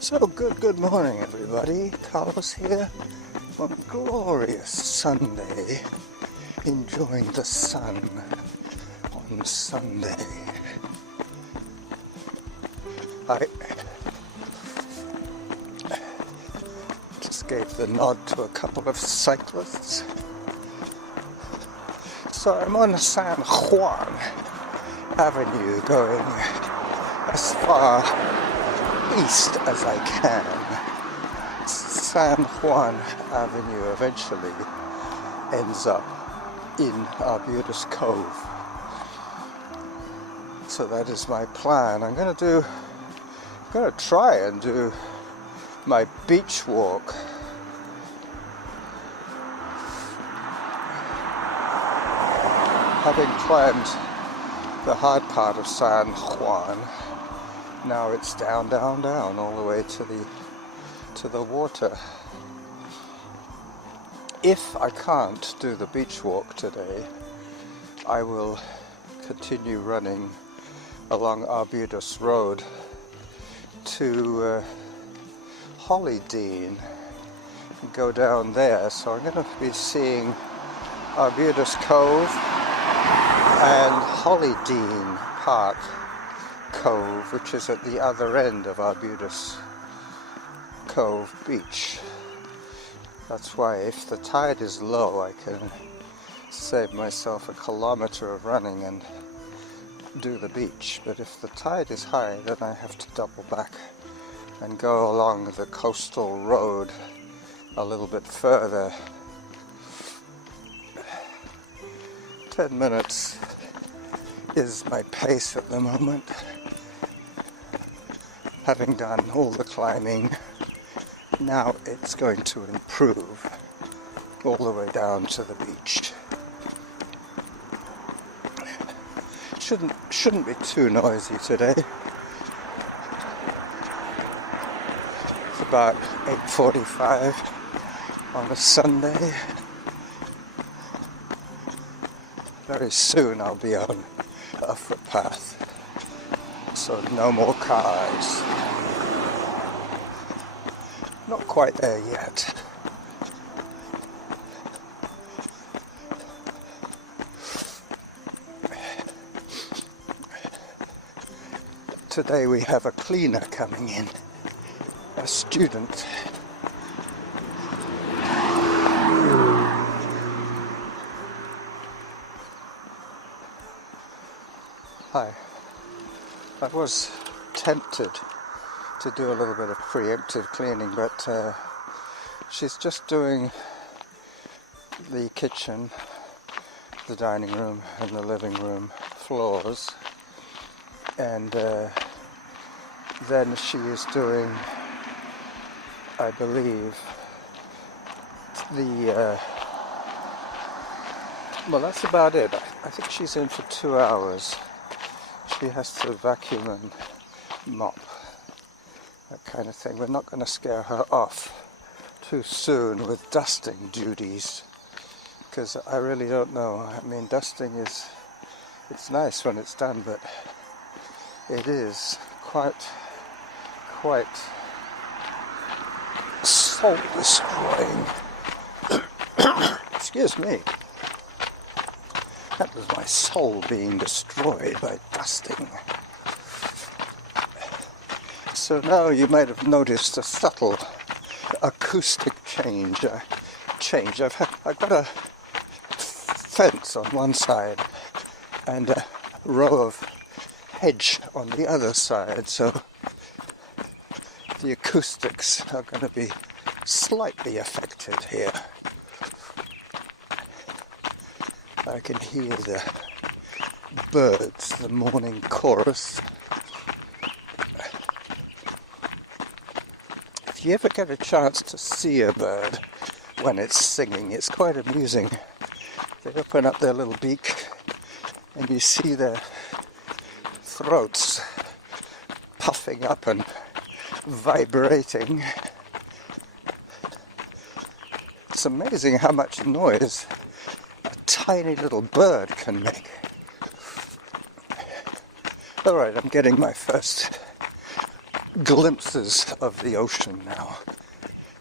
So good morning everybody. Carlos here on a glorious Sunday, enjoying the sun on Sunday. I just gave the nod to a couple of cyclists. So I'm on San Juan Avenue going as far east as I can. San Juan Avenue eventually ends up in Arbutus Cove. So that is my plan. I'm going to try and do my beach walk. Having climbed the hard part of San Juan, now it's down all the way to the water. If I can't do the beach walk today, I will continue running along Arbutus Road to Hollydean and go down there. So I'm going to be seeing Arbutus Cove and Hollydean Park Cove, which is at the other end of Arbutus Cove Beach. That's why if the tide is low, I can save myself a kilometer of running and do the beach. But if the tide is high, then I have to double back and go along the coastal road a little bit further. 10 minutes is my pace at the moment. Having done all the climbing, now it's going to improve all the way down to the beach. Shouldn't be too noisy today. It's about 8:45 on a Sunday. Very soon I'll be on a footpath, so no more cars. Not quite there yet. Today we have a cleaner coming in, a student. Hi. I was tempted to do a little bit of preemptive cleaning, but she's just doing the kitchen, the dining room and the living room floors, and then she is doing, I believe, the well, that's about it. I think she's in for 2 hours. She has to vacuum and mop, that kind of thing. We're not going to scare her off too soon with dusting duties, because I really don't know. I mean, dusting it's nice when it's done, but it is quite soul destroying. Excuse me. That was my soul being destroyed by dusting. So now you might have noticed a subtle acoustic change. I've got a fence on one side and a row of hedge on the other side, so the acoustics are going to be slightly affected here. I can hear the birds, the morning chorus. If you ever get a chance to see a bird when it's singing, it's quite amusing. They open up their little beak and you see their throats puffing up and vibrating. It's amazing how much noise a tiny little bird can make. Alright, I'm getting my first glimpses of the ocean now.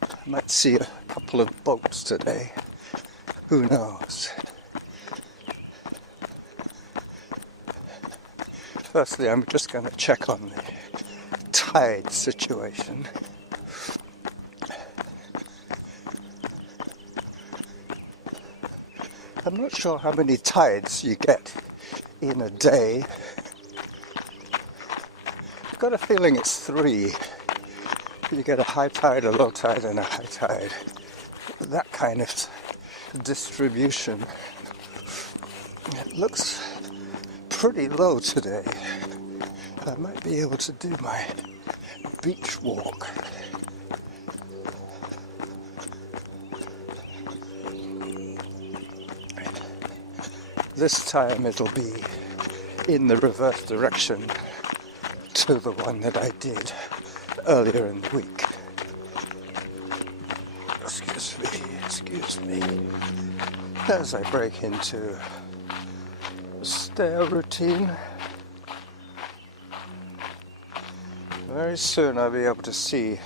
I might see a couple of boats today. Who knows? Firstly, I'm just going to check on the tide situation. I'm not sure how many tides you get in a day. I've got a feeling it's 3. You get a high tide, a low tide, and a high tide. That kind of distribution. It looks pretty low today. I might be able to do my beach walk. This time it'll be in the reverse direction to the one that I did earlier in the week. Excuse me, as I break into a stair routine. Very soon I'll be able to see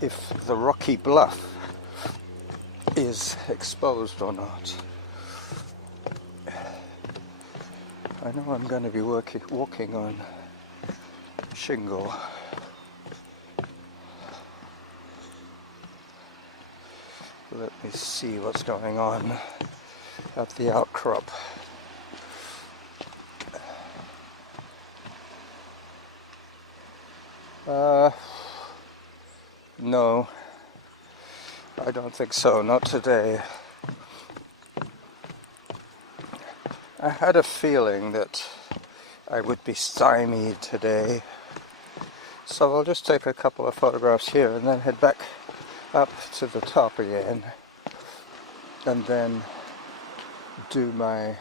if the rocky bluff is exposed or not. I know I'm going to be walking on shingle. Let me see what's going on at the outcrop. No, I don't think so, not today. I had a feeling that I would be stymied today, so I'll just take a couple of photographs here and then head back up to the top again and then do my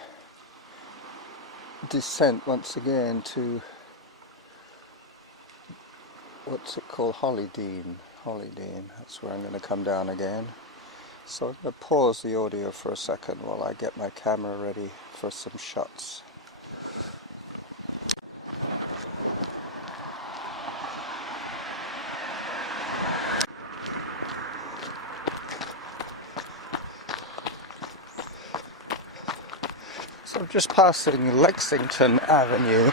descent once again to, what's it called, Hollydean, that's where I'm going to come down again. So I'm going to pause the audio for a second while I get my camera ready for some shots. So I'm just passing Lexington Avenue.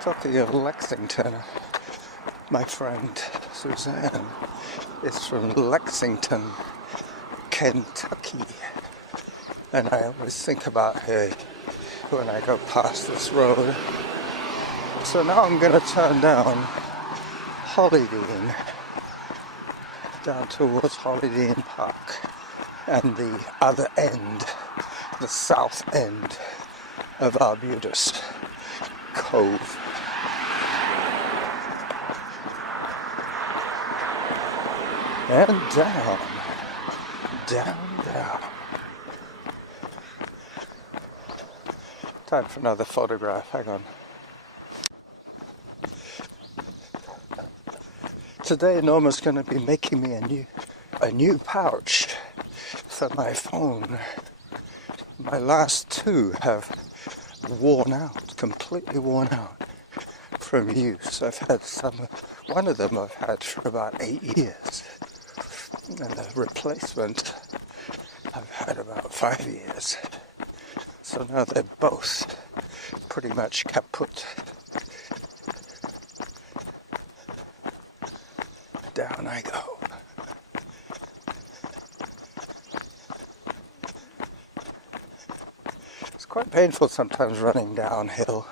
Talking of Lexington, my friend Suzanne is from Lexington, Kentucky, and I always think about her when I go past this road. So now I'm going to turn down Hollydean, down towards Hollydean Park, and the other end, the south end of Arbutus Cove. And down, down. Time for another photograph, hang on. Today Norma's going to be making me a new pouch for my phone. My last 2 have worn out, completely worn out from use. I've had one of them I've had for about 8 years. And the replacement I've had about 5 years. So now they're both pretty much kaput. Down I go. It's quite painful sometimes running downhill,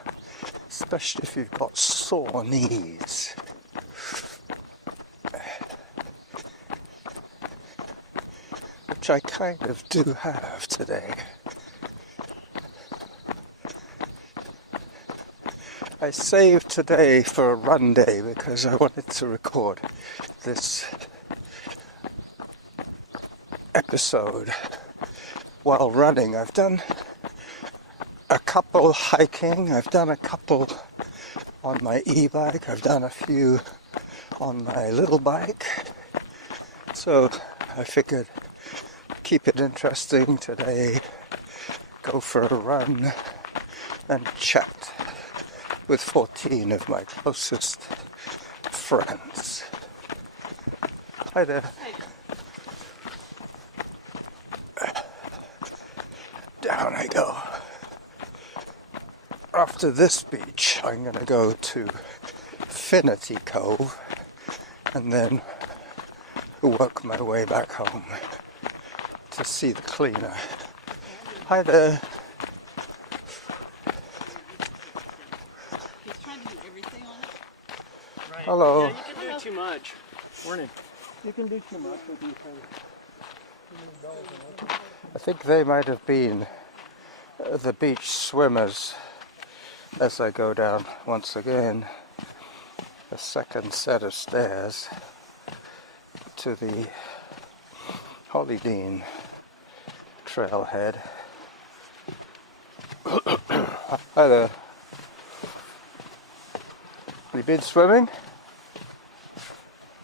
especially if you've got sore knees. Which I kind of do have today. I saved today for a run day because I wanted to record this episode while running. I've done a couple hiking, I've done a couple on my e-bike, I've done a few on my little bike. So I figured keep it interesting today, go for a run and chat with 14 of my closest friends. Hi there. Down I go. After this beach, I'm going to go to Finnerty Cove and then work my way back home to see the cleaner. Hi there. He's trying to do everything on it. Right. Hello. Yeah, you can do too much. Morning. You can do too much with these things. I think they might have been the beach swimmers as I go down once again a second set of stairs to the Hollydean trailhead. Hi there. You been swimming?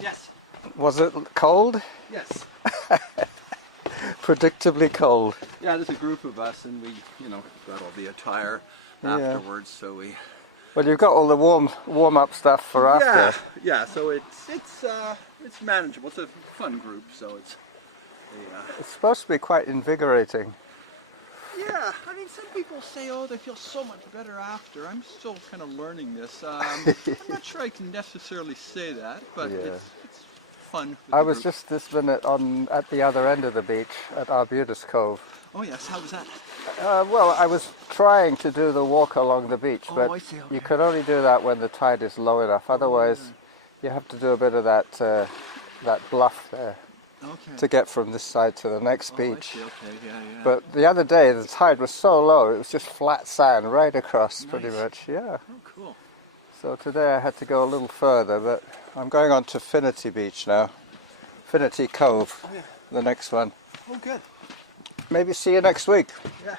Yes. Was it cold? Yes. Predictably cold. Yeah, there's a group of us, and we, got all the attire Yeah. afterwards. So we. Well, you've got all the warm up stuff for after. Yeah. So it's manageable. It's a fun group, so it's. It's supposed to be quite invigorating. Yeah, I mean, some people say, oh, they feel so much better after. I'm still kind of learning this. I'm not sure I can necessarily say that, but Yeah. it's fun. With I the was group. just this minute at the other end of the beach at Arbutus Cove. Oh yes, how was that? Well, I was trying to do the walk along the beach, Oh, but I see, okay. you can only do that when the tide is low enough. Otherwise, you have to do a bit of that bluff there Okay. to get from this side to the next Oh, beach. I see, okay, yeah. But the other day, the tide was so low, it was just flat sand right across, pretty Nice. much. Yeah. Oh, cool. So today I had to go a little further, but I'm going on to Finnerty Beach now. Finnerty Cove, Oh, yeah. the next one. Oh, good. Maybe see you next week. Yeah.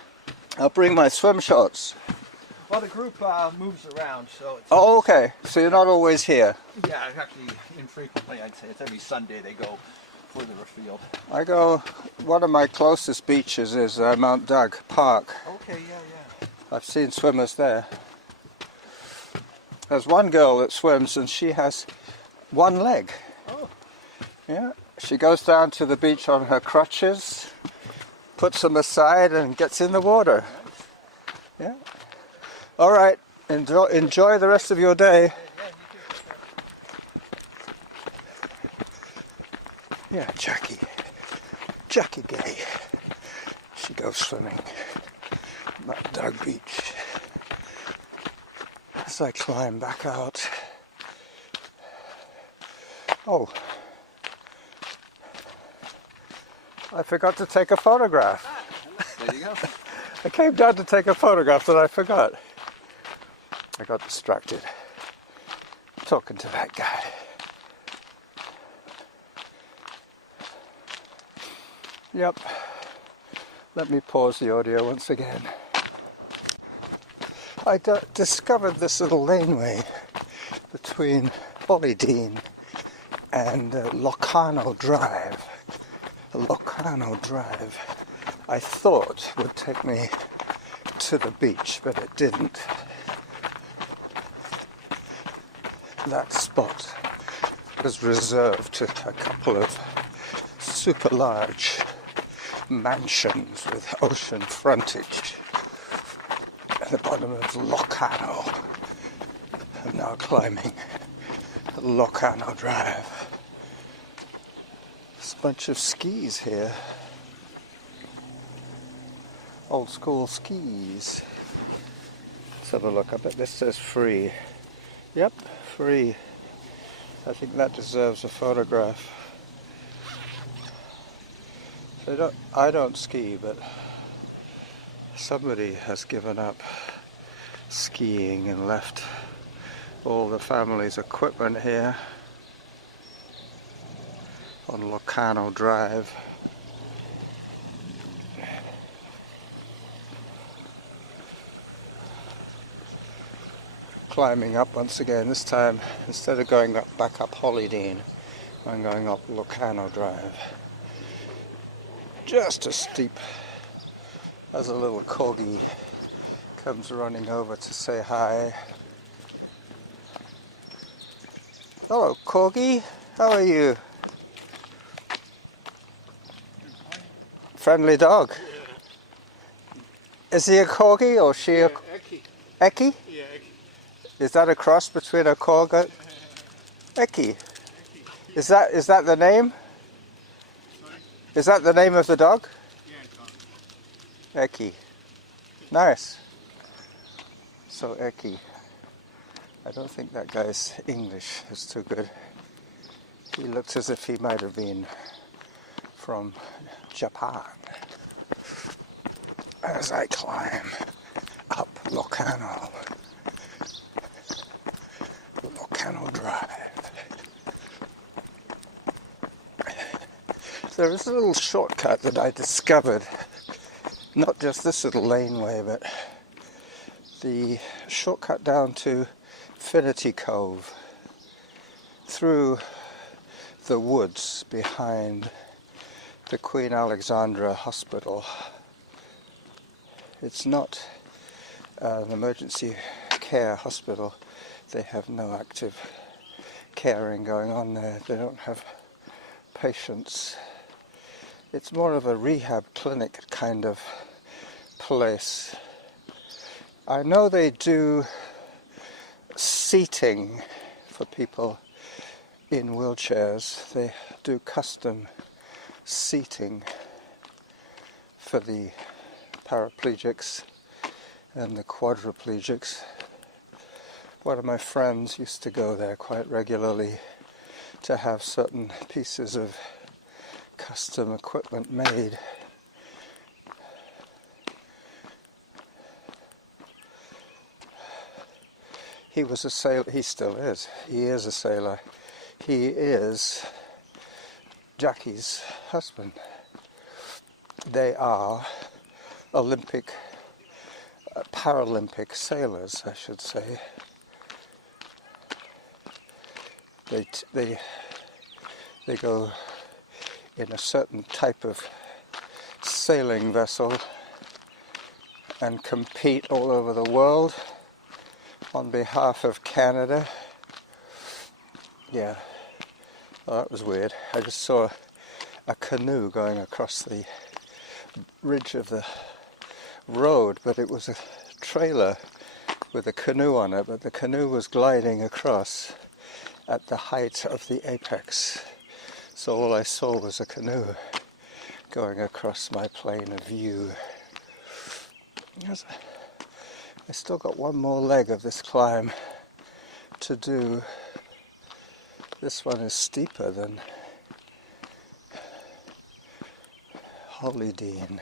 I'll bring my swim shorts. Well, the group moves around, so it's... Oh, okay. So you're not always here. Yeah, actually, infrequently, I'd say. It's every Sunday they go further afield. One of my closest beaches is Mount Doug Park. Okay, yeah. I've seen swimmers there. There's one girl that swims and she has one leg. Oh. Yeah. She goes down to the beach on her crutches, puts them aside and gets in the water. Yeah. All right. Enjoy the rest of your day. Yeah, Jackie Gay. She goes swimming at Doug Beach. As I climb back out. Oh, I forgot to take a photograph. There you go. I came down to take a photograph and I forgot. I got distracted talking to that guy. Yep. Let me pause the audio once again. I discovered this little laneway between Hollydean and Locarno Drive. Locarno Drive, I thought would take me to the beach, but it didn't. That spot was reserved to a couple of super large mansions with ocean frontage at the bottom of Locarno. I'm now climbing Locarno Drive. There's a bunch of skis here. Old school skis. Let's have a look. I bet this says free. Yep, free. I think that deserves a photograph. So I don't ski, but somebody has given up skiing and left all the family's equipment here on Locarno Drive. Climbing up once again. This time, instead of going back up Hollydean, I'm going up Locarno Drive. Just as steep as a little corgi comes running over to say hi. Hello, Corgi. How are you? Friendly dog. Is he a Corgi or she a... Eki. Eki? Yeah, Eki. Is that a cross between a Corgi? Eki. Is that the name? Is that the name of the dog? Yeah, Eki. Nice. So Eki. I don't think that guy's English is too good. He looks as if he might have been from Japan. As I climb up Locarno Drive. There is a little shortcut that I discovered, not just this little laneway, but the shortcut down to Finnerty Cove through the woods behind the Queen Alexandra Hospital. It's not an emergency care hospital. They have no active caring going on there. They don't have patients. It's more of a rehab clinic kind of place. I know they do seating for people in wheelchairs. They do custom seating for the paraplegics and the quadriplegics. One of my friends used to go there quite regularly to have certain pieces of custom equipment made. He was a sailor. He still is. He is a sailor. He is Jackie's husband. They are Paralympic sailors, I should say. They go in a certain type of sailing vessel and compete all over the world on behalf of Canada. Yeah, well, that was weird. I just saw a canoe going across the ridge of the road, but it was a trailer with a canoe on it, but the canoe was gliding across at the height of the apex. So all I saw was a canoe going across my plane of view. I still got one more leg of this climb to do. This one is steeper than Hollydean.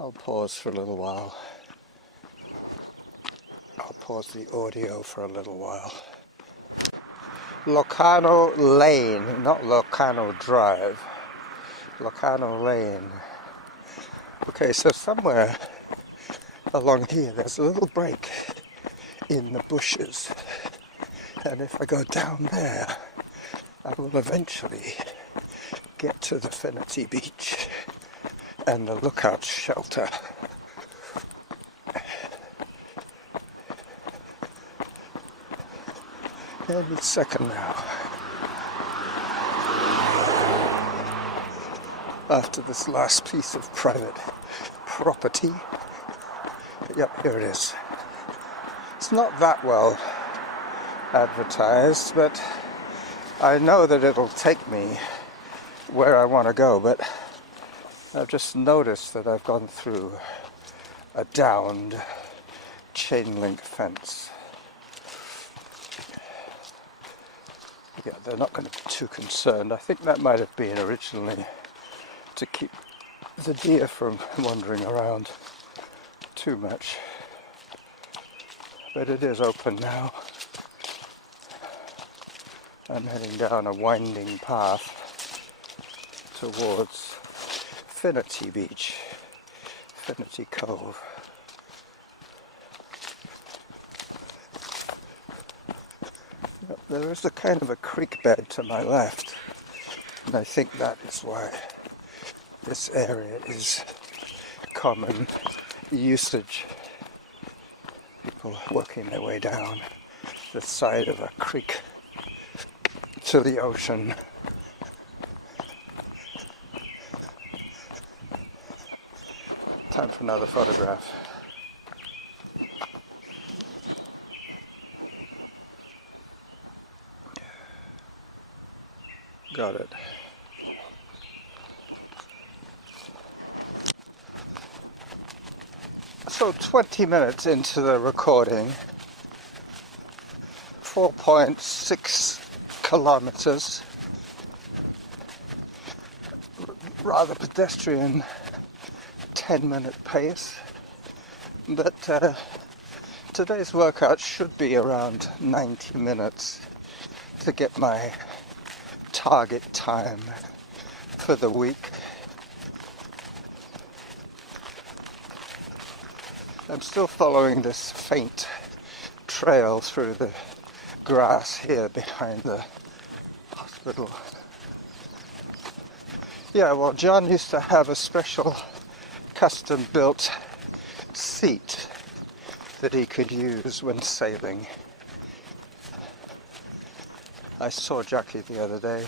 I'll pause for a little while. I'll pause the audio for a little while. Locarno Lane, not Locarno Drive. Locarno Lane. Okay, so somewhere along here there's a little break in the bushes. And if I go down there, I will eventually get to the Finnerty Beach and the lookout shelter. Any second now. After this last piece of private property. Yep, here it is. It's not that well advertised, but I know that it'll take me where I want to go, but I've just noticed that I've gone through a downed chain link fence. Yeah, they're not going to be too concerned. I think that might have been originally to keep the deer from wandering around too much. But it is open now. I'm heading down a winding path towards Finnerty Beach, Finnerty Cove. There is a kind of a creek bed to my left, and I think that is why this area is common usage. People working their way down the side of a creek to the ocean. Time for another photograph. Got it. So 20 minutes into the recording, 4.6 kilometers, rather pedestrian 10-minute pace, but today's workout should be around 90 minutes to get my target time for the week. I'm still following this faint trail through the grass here behind the hospital. Yeah, well, John used to have a special custom-built seat that he could use when sailing. I saw Jackal the other day.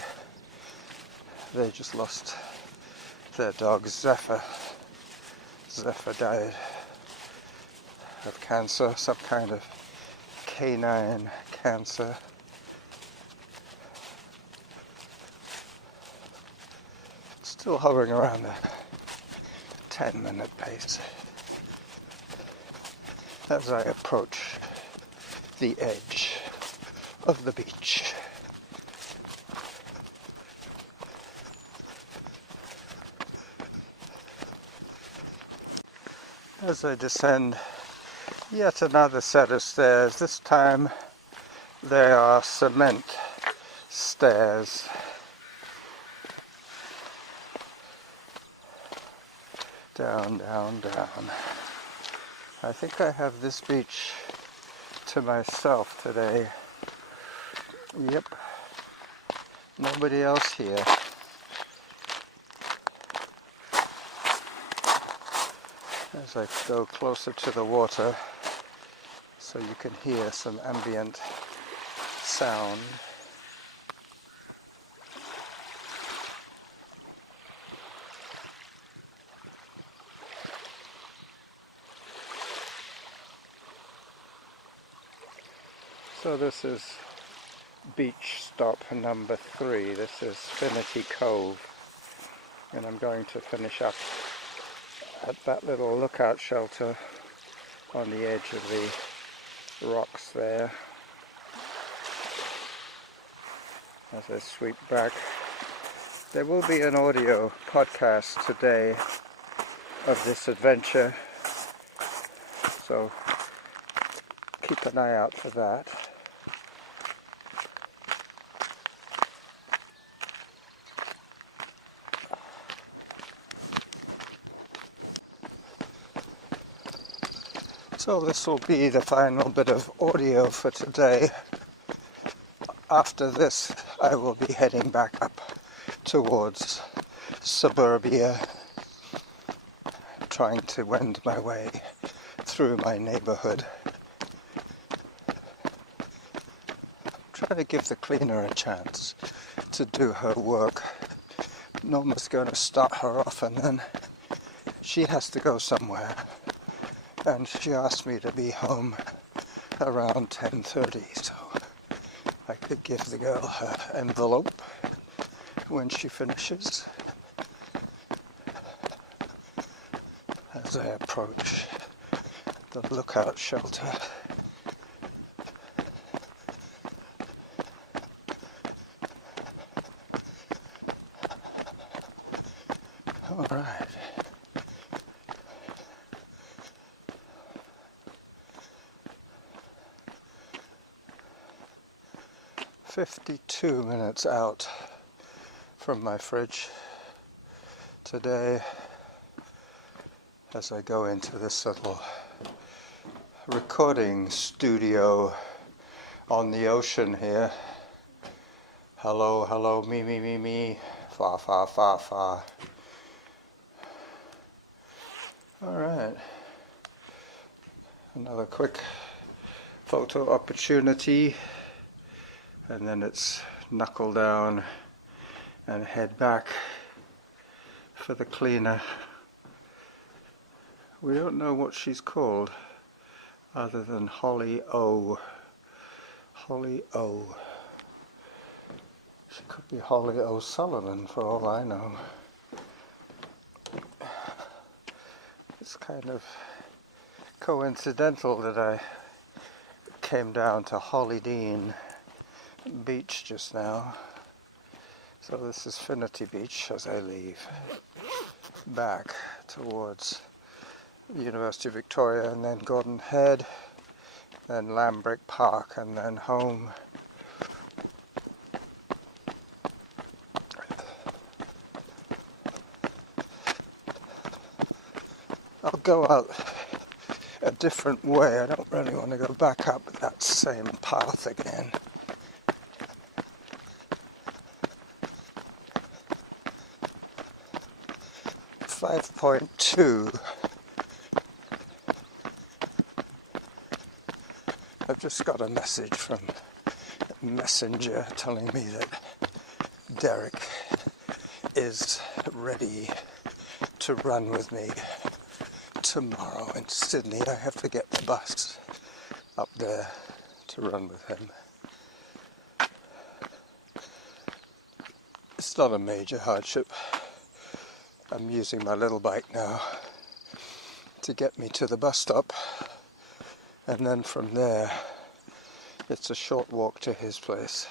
They just lost their dog Zephyr. Zephyr died of cancer, some kind of canine cancer. Still hovering around the 10-minute pace as I approach the edge of the beach. As I descend yet another set of stairs, this time they are cement stairs. Down, down, down. I think I have this beach to myself today. Yep. Nobody else here. As I go closer to the water, so you can hear some ambient sound. So this is beach stop number 3. This is Finnerty Cove, and I'm going to finish up at that little lookout shelter on the edge of the rocks there. As I sweep back, there will be an audio podcast today of this adventure, so keep an eye out for that. So this will be the final bit of audio for today. After this, I will be heading back up towards suburbia, trying to wend my way through my neighborhood. Try to give the cleaner a chance to do her work. Norma's going to start her off and then she has to go somewhere. And she asked me to be home around 10:30, so I could give the girl her envelope when she finishes. As I approach the lookout shelter. All right. "52 minutes out from my fridge today as I go into this little recording studio on the ocean here. Hello, hello, me, me, me, me, fa, fa, fa, fa. All right. Another quick photo opportunity, and then it's knuckle down and head back for the cleaner. We don't know what she's called other than Holly O. Holly O. She could be Holly O'Sullivan for all I know. It's kind of coincidental that I came down to Hollydean beach just now. So this is Finnerty Beach as I leave back towards the University of Victoria, and then Gordon Head, then Lambrick Park, and then home. I'll go out a different way. I don't really want to go back up that same path again. .2. I've just got a message from Messenger telling me that Derek is ready to run with me tomorrow in Sydney. I have to get the bus up there to run with him. It's not a major hardship. I'm using my little bike now to get me to the bus stop, and then from there it's a short walk to his place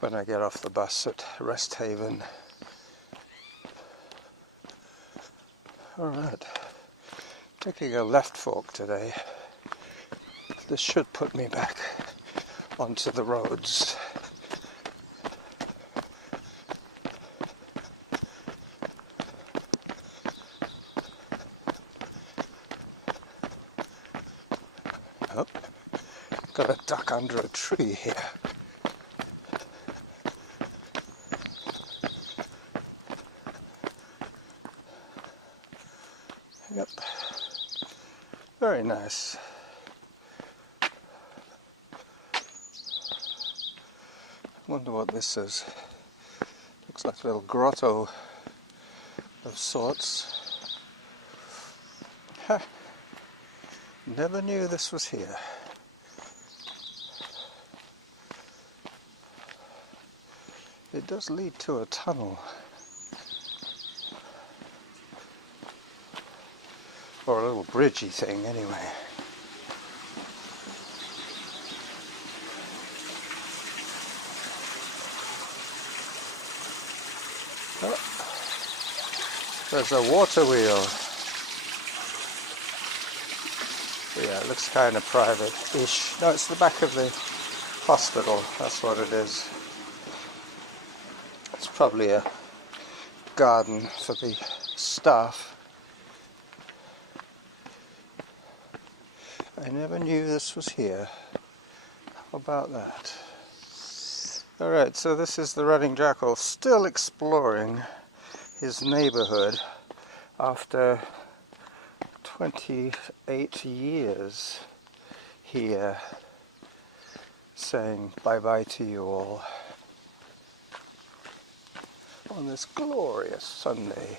when I get off the bus at Rest Haven. Alright, taking a left fork today. This should put me back onto the roads. Oh, got a duck under a tree here. Yep, very nice. Wonder what this is. Looks like a little grotto of sorts. Ha! Never knew this was here. It does lead to a tunnel. Or a little bridgey thing, anyway. Oh, there's a water wheel. Yeah, it looks kind of private-ish. No, it's the back of the hospital, that's what it is. It's probably a garden for the staff. I never knew this was here. How about that? Alright, so this is the running jackal still exploring his neighborhood after 28 years here, saying bye-bye to you all on this glorious Sunday.